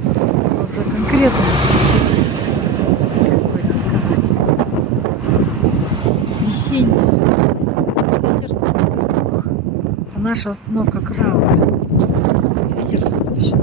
остановиться такого уже конкретно, как бы это сказать, весеннее. Ветер такой, ух. Это наша остановка Крауэ. Ветер тут вообще.